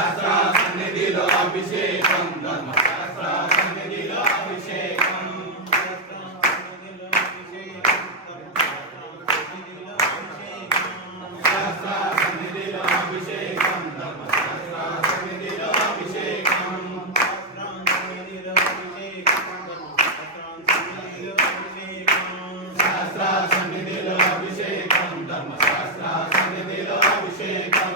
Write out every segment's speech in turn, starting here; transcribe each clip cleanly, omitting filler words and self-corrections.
శాస్త్ర సన్నిధిలో అభిషేకం ధర్మశాస్త్ర సన్నిధిలో అభిషేకం శాస్త్ర సన్నిధిలో అభిషేకం ధర్మశాస్త్ర సన్నిధిలో అభిషేకం శాస్త్ర సన్నిధిలో అభిషేకం ధర్మశాస్త్ర సన్నిధిలో అభిషేకం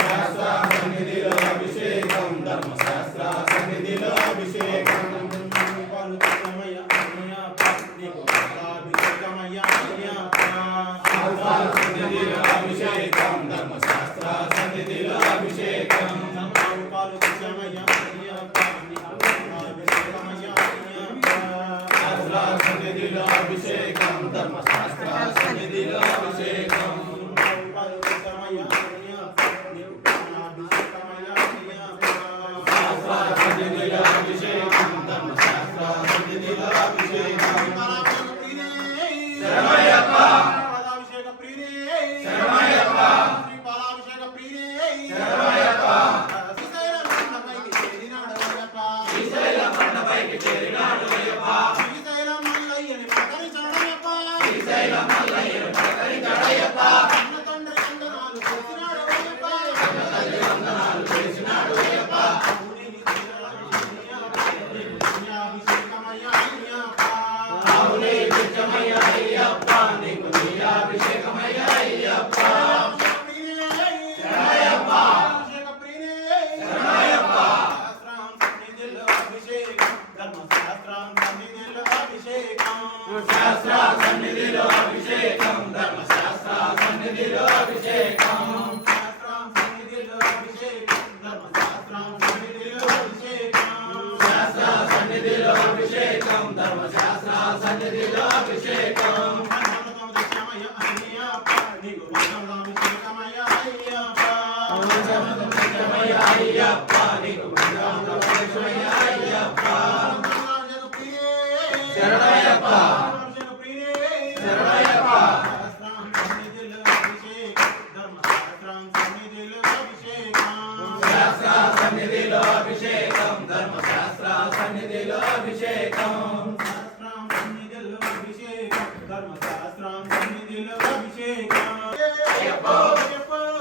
శాస్త్ర సన్నిధిలో అభిషేకం ధర్మశాస్త్ర సన్నిధిలో అభిషేకం సన్నిధిలో అభిషేకం ధర్మశాస్త్ర సన్నిధిలో అభిషేకం సన్నిధిలో అభిషేకం ధర్మశాస్త్ర సన్నిధిలో అభిషేకం సన్నిధిలో అభిషేకం ధర్మశాస్త్ర సన్నిధిలో అభిషేకం శరణమయ్యప్ప శరణమయ్యప్ప శరణమయ్యప్ప శ్రీశైలం కొండపైకి చేరినాడు అయ్యప్ప శ్రీశైలం మల్లయ్యని పలకరించాడయ్యప్ప కన్న తండ్రి వందనాలు చేసినాడు అయ్యప్ప అవునే నిత్యమయ్య అయ్యప్ప నీకు నీ అభిషేకమయ్య అయ్యప్ప శరణమయ్యప్ప శరణమయ్యప్ప శాస్త్ర సన్నిధిలో అభిషేకం ధర్మశాస్త్ర సన్నిధిలో అభిషేకం శాస్త్ర సన్నిధిలో అభిషేకం ధర్మశాస్త్ర సన్నిధిలో అభిషేకం అయ్యప్ప నీకు అయ్యప్ప శరణమయ్యప్ప శరణమయ్యప్ప శాస్త్ర సన్నిధిలో అభిషేకం ధర్మశాస్త్ర సన్నిధిలో అభిషేకం అయ్యప్ప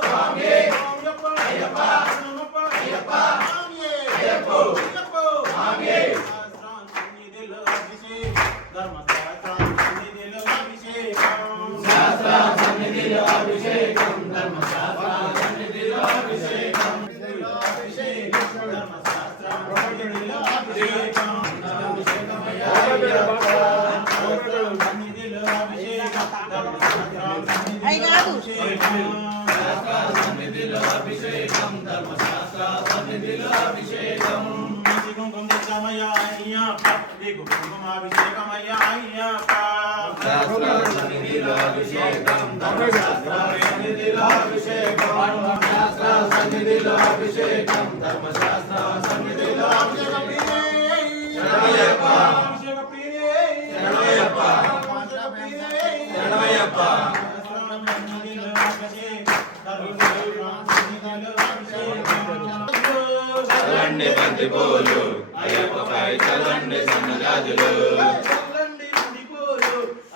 స్వామి అయ్యప్ప అయ్యప్ప అయ్యప్ప స్వామి శాస్త్ర సన్నిధిలో అభిషేకం ధర్మశాస్త్ర సన్నిధిలో అభిషేకం సన్నిధిలో అభిషేకం ధర్మశాస్త్ర సన్నిధిలో అభిషేకం సన్నిధిలో అభిషేకం ధర్మశాస్త్ర సన్నిధిలో అభిషేకం శాస్త్ర సన్నిధిలో అభిషేకం ధర్మశాస్త్ర సన్నిధిలో అభిషేకం శరణమయ్యప్ప శరణమయ్యప్ప శరణమయ్యప్ప చల్లండి బంతి పూలు అయ్యప్పపై చల్లండి సన్నజాజులు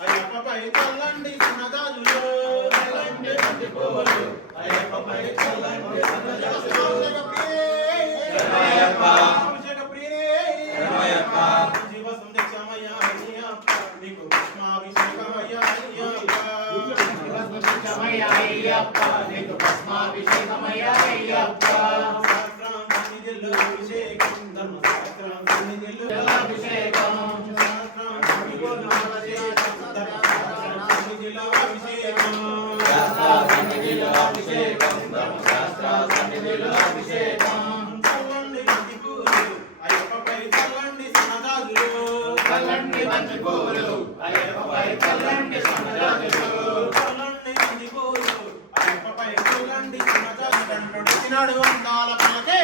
అయ్యప్పపై చల్లండి సన్నజాజులు చల్లండి బంతి పూలు అయ్యప్పపై చల్లండి సన్నజాజులు శరణమయ్యప్ప శరణమయ్యప్ప జీవ సందేశమయ్య అయ్యప్ప నీకు భస్మాభిషేకమయ్య అయ్యప్ప నీకు భస్మాభిషేకమయ్య అయ్యప్ప అభిషేకం ధర్మశాస్త్ర సన్నిధిలో అభిషేకం శాస్త్ర సన్నిధిలో అభిషేకం ధర్మశాస్త్ర సన్నిధిలో అభిషేకం అయ్యప్పపై చల్లండి సన్నజాజులు చల్లండి బంతి పూలు అయ్యప్పపై చల్లండి సన్నజాజులు చల్లండి బంతి పూలు అయ్యప్పపై చల్లండి సన్నజాజులు నాడు అందాల పలకే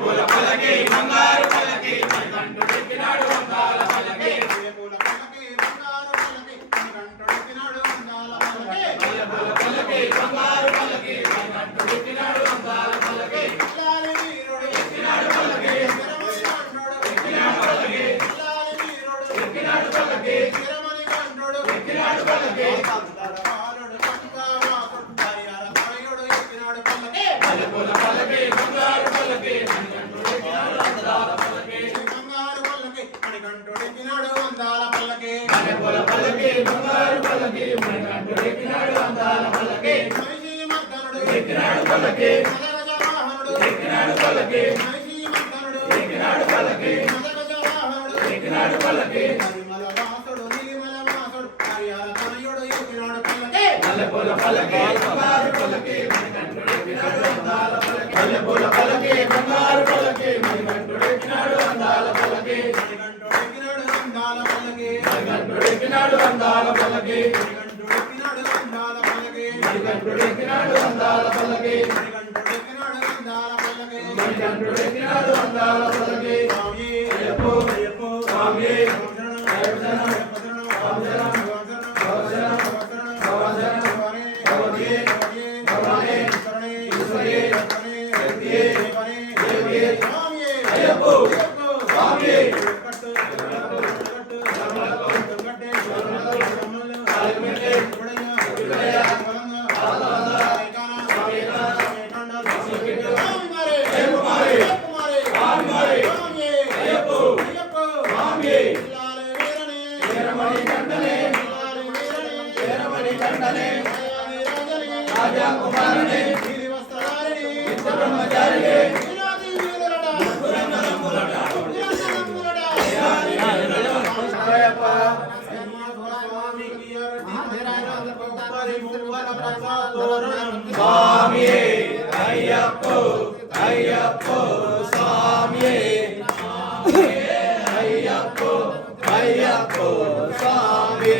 పూల పలకే బంగారు పలకే కంటుడికినాడు అందాల పలకే పూల పలకే బంగారు పలకే కంటుడికినాడు అందాల పలకే ఎక్కినాడు అందాల పల్లకి మహిషి మర్దనుడు ఎక్కినాడు పల్లకి మదగజవాహనుడు ఎక్కినాడు పల్లకి మహిషి మర్దనుడు ఎక్కినాడు పల్లకి మదగజవాహనుడు ఎక్కినాడు పల్లకి పరిమళ వాసుడు నీలిమల వాసుడు హరిహర తనయుడు ఎక్కినాడు పల్లకి మల్లెపూల పల్లకి బంగారు పల్లకి మణికంఠుడు ఎక్కినాడు అందాల పల్లకి మల్లెపూల పల్లకి బంగారు పల్లకి మణికంఠుడు ఎక్కినాడు అందాల పల్లకి మణికంఠుడెక్కినాడు అందాల పల్లకి మణికంఠుడెక్కినాడు అందాల పల్లకి మణికంఠుడెక్కినాడు అందాల పల్లకి స్వామి అయ్యప్పో అయ్యప్పో స్వామి రాజా కుమారుని వీరి వస్త్రధారిణి నిత్య బ్రహ్మచారిణి వీరాది వీరులట పురందరములట శరణమయ్యప్ప స్వామికి పరిమూల ప్రసాదోరణం స్వామి అయ్యప్పో అయ్యప్పో స్వామి అయ్యప్పో అయ్యప్పో స్వామి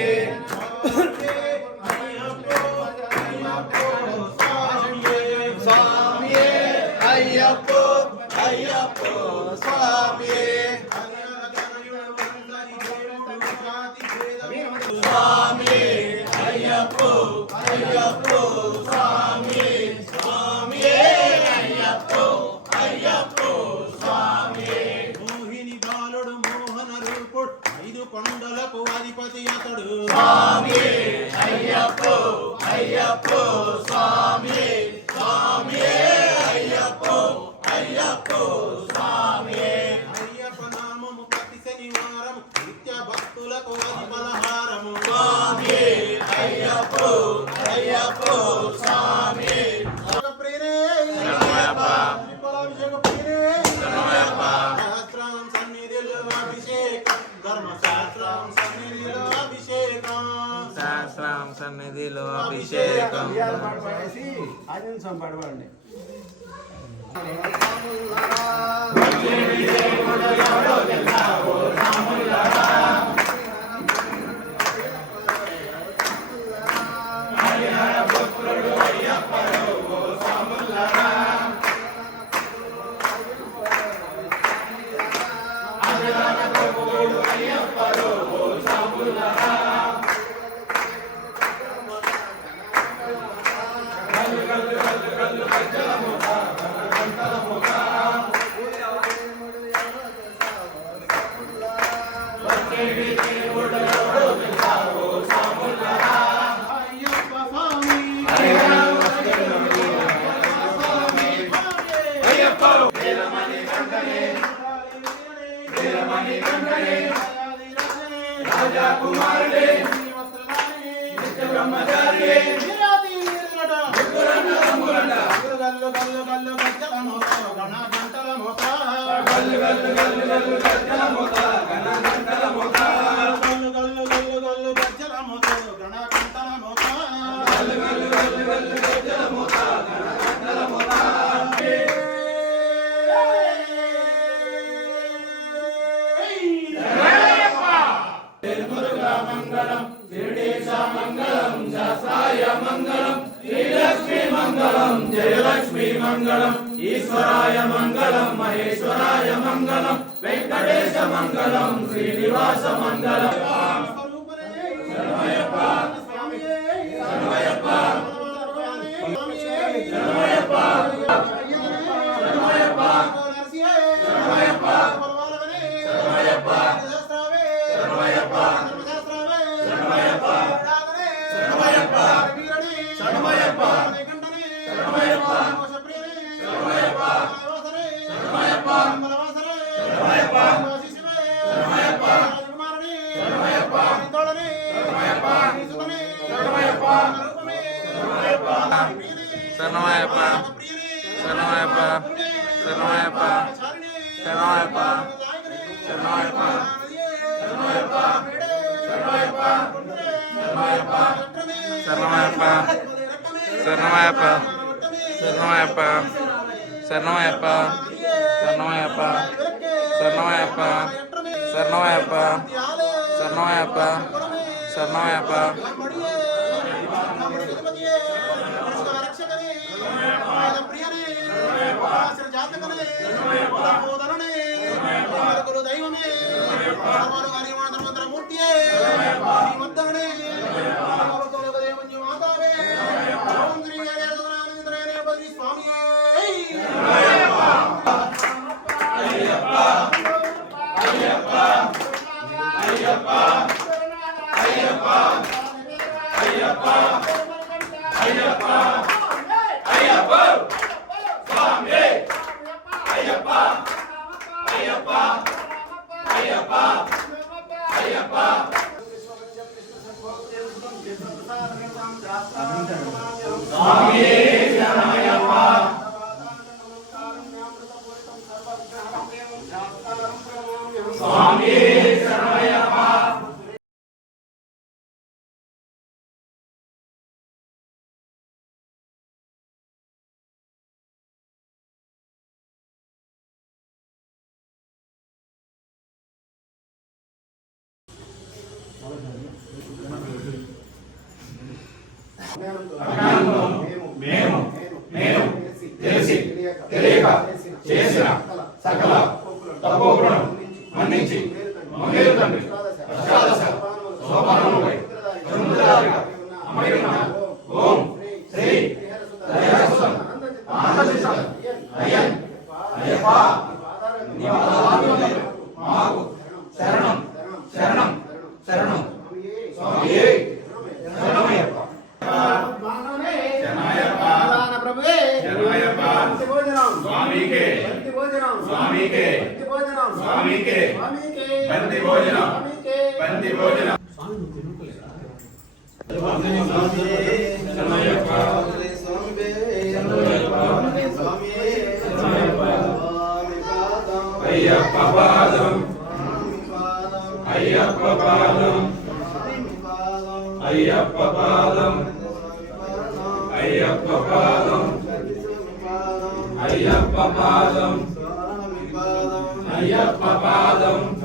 అయ్యప్పో అయ్యప్పో స్వామి స్వామి అయ్యప్పో అయ్యప్పో స్వామి స్వామి అయ్యప్పో అయ్యప్పో స్వామి మోహిని బాలుడు మోహన రూపుడు 5 కొండలకు అధిపతి అతడు స్వామి అయ్యప్పో అయ్యప్పో స్వామి స్వామి అయ్యప్పో అయ్యప్పో స్వామి అయ్యప్ప నామము ప్రతి శనివారం నిత్య భక్తులకు అది బలహారము స్వామి అయ్యప్పో అయ్యప్పో స్వామి ప్రియనే శరణమయ్యప్ప అభిషేక ప్రియనే శరణమయ్యప్ప శాస్త్రం సన్నిధిలో అభిషేకం ధర్మశాస్త్రం సన్నిధిలో అభిషేకం శాస్త్రం సన్నిధిలో అభిషేకం ఆజన్ సంపడవండి రాజా కుమారుడే నిత్య బ్రహ్మచారి వీరాది వీరులట పురందరములట గల్లు గల్లు గల్లు గజ్జల మోత గణ గంటల మోత గల్లు గల్లు గల్లు గల్లు గజ్జల మోత గణ గంటల మోత గల్లు గల్లు గల్లు గల్లు గజ్జల మోత గణ గంటల మోత గల్లు గల్లు గల్లు గల్లు గజ్జల మోత గణ గంటల మోత మంగళం శ్రీదేశ మంగళం శాస్త్రాయ మంగళం శ్రీలక్ష్మీ మంగళం జయలక్ష్మీ మంగళం ఈశ్వరాయ మంగళం మహేశ్వరాయ మంగళం వెంకటేశ మంగళం శ్రీనివాస మంగళం శరణమయ్యప్ప శరణమయ్యప్ప శరణమయ్యప్ప శరణమయ్యప్ప శరణమయ్యప్ప శరణమయ్యప్ప శరణమయ్యప్ప శరణమయ్యప్ప శరణమయ్యప్ప శరణమయ్యప్ప శరణమయ్యప్ప శరణమయ్యప్ప శరణమయ్యప్ప శరణమయ్యప్ప శరణమయ్యప్ప తెలియక చేసిన సకల తపోగుణం మన్నించి మంగళ తండ్రి అష్టాదశ సోపానములపై చంద్రదారిగా అమరిన ఓం శ్రీ దయాసుతం ఆనందితం అయ్యన్ అయ్యప్ప నీ పాదాలలోనే మాకు శరణం శరణం శరణం స్వామియే శరణమయ్యప్ప బంతి భోజనం బంతి భోజనం అయ్యప్ప పాదం అయ్యప్ప పాదం అయ్యప్ప పాదం అయ్యప్ప పాదం అయ్యప్ప పాదం అయ్యప్ప పాదం